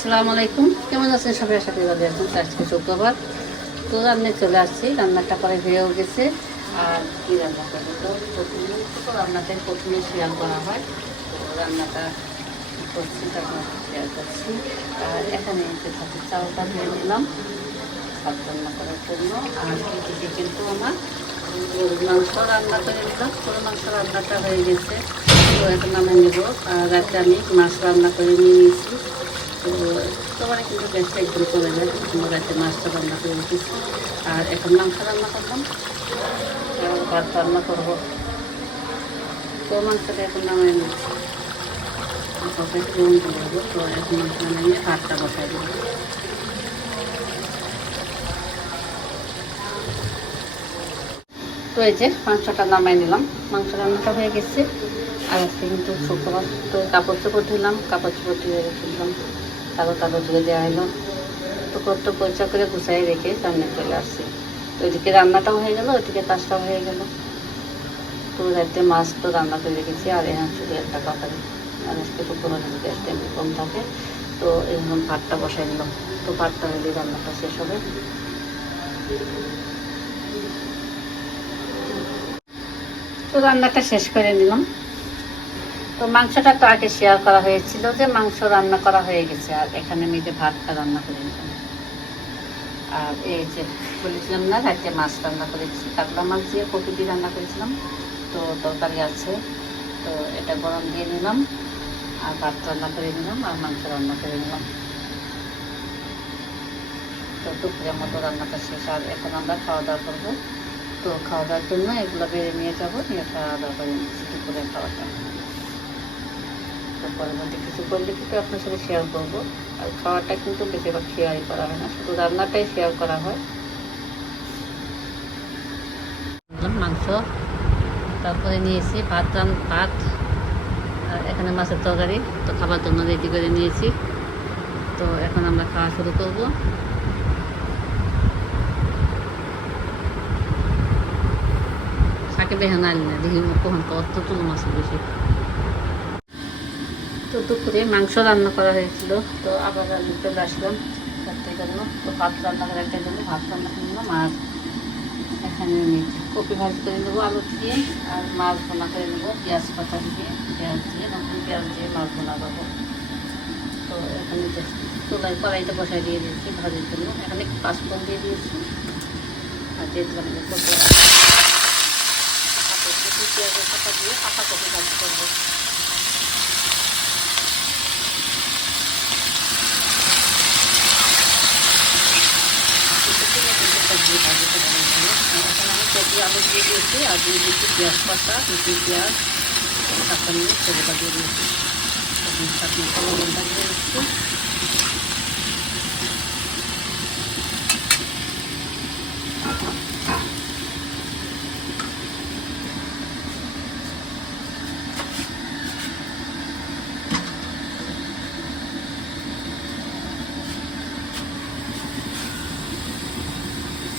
আসসালামু আলাইকুম। কেমন আছেন সবাই? আশা করি ভালো আছেন। আজকে শুক্রবার। তো রান্নায় চলে আসছি। রান্নাটা করে হয়েও গেছে। আর কী রান্না করব? তো প্রথমে তো রান্নাতে প্রথমে শেয়ার করা হয়। তো রান্নাটা করছি, তারপর শেয়ার করছি। আর এখানে এসে থাকে চাউলটা ধুয়ে নিলাম ভাত রান্না করার জন্য। আর এদিকে কিন্তু আমার মাংস রান্না করে নিলাম গরুর মাংস রান্নাটা হয়ে গেছে। তো এখন নামে নেব। আর রাতে আমি মাছ রান্না করে নিয়ে নিয়েছি। তো কিন্তু গ্যাসটা একদম চলে যায় কিন্তু রাতে মাছটা রান্না করে রেখেছি আর এখন মাংস রান্না করলাম ভাত রান্না করব। তো মাংসটা এখন নামাই নিচ্ছি তো এখন মাংস নামিয়ে ভাতটা বসাই দেবো। তো এই যে মাংসটা নামাই নিলাম। মাংস রান্নাটা হয়ে গেছে। আর আজকে কিন্তু শুক্রবার, তো কাপড় চোপড় ধুলাম, কাপড় চোপড় ধুয়ে রেখে কালো কালো ধুয়ে দেওয়া হলো তো কত পয়সা করে গুছাই রেখে সামনে চলে আসছি। তো ওইদিকে রান্নাটাও হয়ে গেল, ওইদিকে কাজটাও হয়ে গেল। তো রাতে মাছ তো রান্না করে রেখেছি, আর এখানে শুধু একটা তরকারি। আর আজকে শুক্রবার গ্যাসটা এমনি কম থাকে, তো এরকম ভাতটা বসাই দিলাম। তো ভাতটা হলে রান্নাটা শেষ হবে। তো রান্নাটা শেষ করে নিলাম। তো মাংসটা তো আগে শেয়ার করা হয়েছিল যে মাংস রান্না করা হয়ে গেছে, আর এখানে আমি যে ভাতটা রান্না করে নিলাম। আর এই যে বলেছিলাম না রাতে মাছ রান্না করেছি, কাতলা মাছ দিয়ে দিয়ে রান্না করেছিলাম। তো তরকারি আছে, তো এটা গরম দিয়ে নিলাম, আর ভাত রান্না করে নিলাম, আর মাংস রান্না করে নিলাম। তো দুপুরের মতো রান্নাটা শেষ, আর এখন আমরা খাওয়া দাওয়া করব। তো খাওয়া দাওয়ার জন্য এগুলো বেড়ে নিয়ে যাব, নিয়ে খাওয়া দাওয়া করে নিচ্ছি দুপুরের খাওয়াটা। পরবর্তী কিছু করলে কিন্তু আপনার সাথে শেয়ার করব। আর খাওয়াটা কিন্তু বেশিরভাগ শেয়ারই করা হয় না, শুধু রান্নাটাই শেয়ার করা হয়। মাংস, তারপরে নিয়েছি ভাত, রান, ভাত, আর এখানে মাছের তরকারি। তো খাবার জন্য রেডি করে নিয়েছি। তো এখন আমরা খাওয়া শুরু করব। শাকে বেহান আলি না, দেখি কখন তো অত তুলো মাছ বেশি। তো দুপুরে মাংস রান্না করা হয়েছিল। তো আবার রান্না চলে আসলাম রাত্রের জন্য। তো ভাত রান্না করার জন্য ভাত রান্না করে নিলাম আর এখানে কপি ভাজি করে নেব, আলু দিয়ে, আর মাছ ভোনা করে নেব, পেঁয়াজ পাতা দিয়ে, পেঁয়াজ দিয়ে, নতুন পেঁয়াজ দিয়ে মাছ ভোনা করব। তো এখানে যে চুলাই কড়াইটা বসাই দিয়ে দিয়েছি ভাজির জন্য। এখানে পাঁচফোড়ন দিয়ে দিয়েছি। আর যেহেতু আমি কপি পেঁয়াজের পাতা দিয়ে পাতা কপি ভাজি করব সবজি ভাজিতে বানানো এখন আমি কপি আলু দিয়ে দিয়েছি আর দিয়ে দিয়েছি পেঁয়াজ পাতা কুচি পেঁয়াজ কাঁচা মিনিট সেগুলো দিয়ে দিয়েছি এখন চাটনি কলা লঙ্কা দিয়ে দিচ্ছি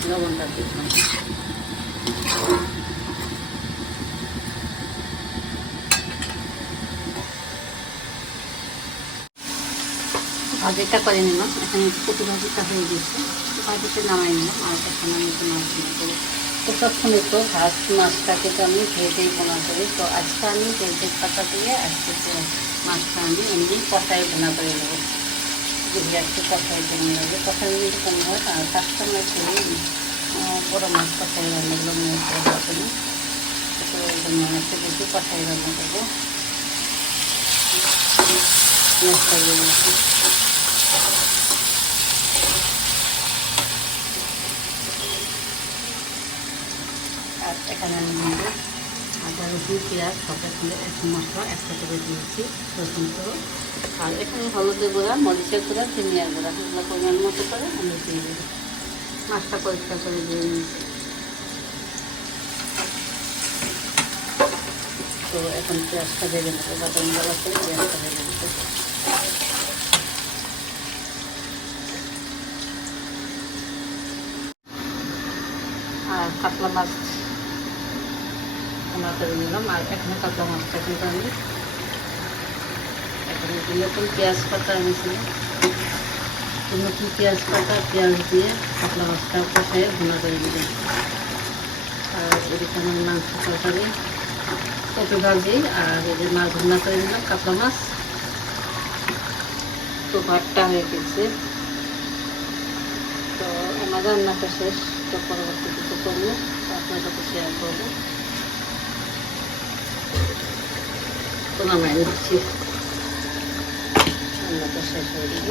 লবণটা দিলাম ভাজিটা করে নিলাম এখানে কপি ভাজিটা হয়ে গেছে। ভাজিতে নামাই নিলাম আর এখানে আমি একটু মাছ ভুনা করব। তো সবসময় তো ভাত মাছটাকে তো আমি ভেজেই ভোনা করি। তো আজকে আমি ভেজে পাতা দিয়ে, আজকে মাছটা আমি এমনি কষাই ভোনা করে নেব। যদি একটু কষাই কেমন লাগে কষাই যদি কম হয়? আর কাস্টমার খেয়ে বড়ো মাছ কষাই রান্নাগুলো মনে করে না তো এই জন্য একটু বেশি কষাই রান্না করব। মাছটা দিয়ে আর এখানে আমি নেব আদা, রসুন, পেঁয়াজ সব একসঙ্গে এক মশলা একসাথে করে দিয়েছি, রসুন তো আর এখানে হলুদের গুঁড়া, মরিচের গুঁড়া, ধনিয়ার গুঁড়া, এগুলো পরিমাণ মতো করে আমি দিয়ে দেবো। মাছটা পরিষ্কার করে দিয়ে নিয়েছি। তো এখন পেঁয়াজটা ভেজে বাদাম গলা করে পেঁয়াজটা ভেজে আর কাতলা মাছ আমরা করে নিলাম, আর এখানে কাতলা মাছটা কিন্তু আমি এখানে নতুন পেঁয়াজ পাতা এনেছিলাম নতুন পেঁয়াজ কাটা পেঁয়াজ দিয়ে কাতলা মাছটা কষে ভুনা করে দিলাম আর এদিকে আমার মাংস তরকারি কপি ভাজি, আর এই মাছ ভুনা করে দিলাম কাতলা মাছ। তো ভাতটা হয়ে গেছে। তো আমার রান্নাটা শেষ, তো পরবর্তী কিছু করব আপনার সাথে শেয়ার করব। তো নামাই দিচ্ছি রান্নাটা শেষ হয়ে গেল